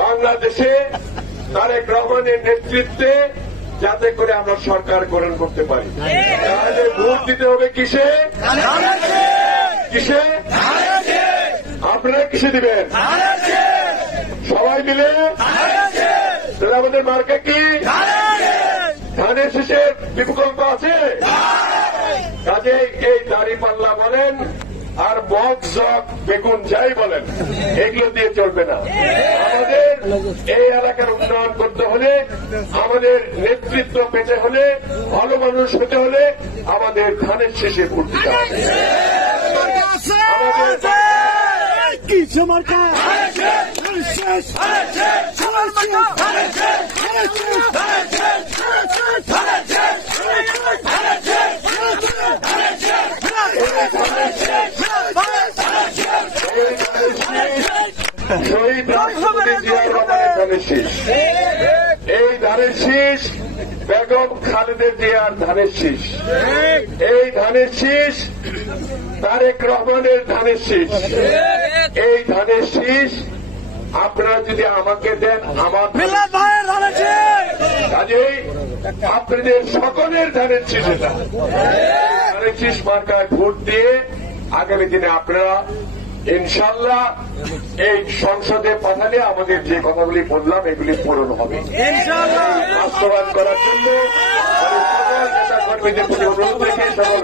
বাংলাদেশে তারেক রহমানের নেতৃত্বে যাতে করে আমরা সরকার গঠন করতে পারি। তাহলে ভোট দিতে হবে কিসে? কিসে? আপনারা কিসে দিবেন? সবাই মিলে। তাহলে আমাদের মার্কা কি? ধানের শেষে বিকল্প আছে? কাজে এই দাঁড়িপাল্লা বলেন আর মগ জগ বেগুন যাই বলেন, এগুলো দিয়ে চলবে না। আমাদের এই এলাকার উন্নয়ন করতে হলে, আমাদের নেতৃত্ব পেতে হলে, ভালো মানুষ হতে হলে আমাদের ধানের শেষে ভোট দিতে হবে। শহীদ রাষ্ট্রপতি জিয়া রহমানের ধানের শীষ, এই ধানের শীষ বেগম খালেদা জিয়ার ধানের শীষ, এই ধানের শীষ তারেক রহমানের ধানের শীষ। এই ধানের শীষ আপনারা যদি আমাকে দেন, আমার কাজেই আপনাদের সকলের ধানের শীষ, এটা ধানের শীষ মার্কায় ভোট দিয়ে আগামী দিনে আপনারা ইনশাল্লাহ এই সংসদে পাঠালে আমাদের যে কথাগুলি বললাম এগুলি পূরণ হবে। বাস্তবায়ন করার জন্য সকল নেতা কর্মীদের প্রতি অনুরোধ রেখে সকল